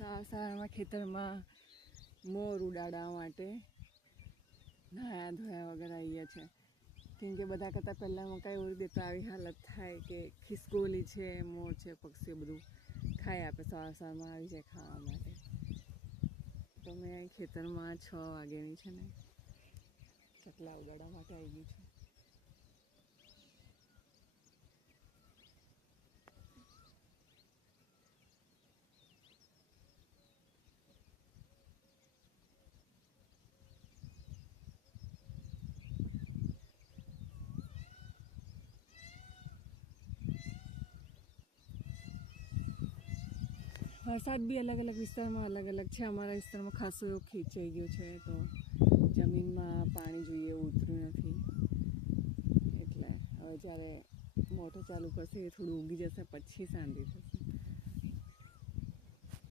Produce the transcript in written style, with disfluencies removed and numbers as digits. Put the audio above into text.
સવારમાં ખેતરમાં મોર ઉડાડવા માટે નાયા ધોયા વગર આવીએ છીએ. કેમ કે બધા કરતાં પહેલાં મકાઈ ઉડી દેતા આવી હાલત થાય કે ખિસકોલી છે, મોર છે, પક્ષીઓ બધું ખાઈ આપે. સવારમાં આવી જાય ખાવા માટે. તો મેં ખેતરમાં 6 વાગ્યાની છે ને ચકલા ઉડાડવા માટે આવી ગઈ છું. વરસાદ બી અલગ અલગ વિસ્તારમાં અલગ અલગ છે. અમારા વિસ્તારમાં ખાસું એવું ખેંચાઈ ગયું છે, તો જમીનમાં પાણી જોઈએ એવું ઉતર્યું નથી. એટલે હવે જ્યારે મોટર ચાલુ કરશે એ થોડું ઉગી જશે પછી શાંતિ થશે.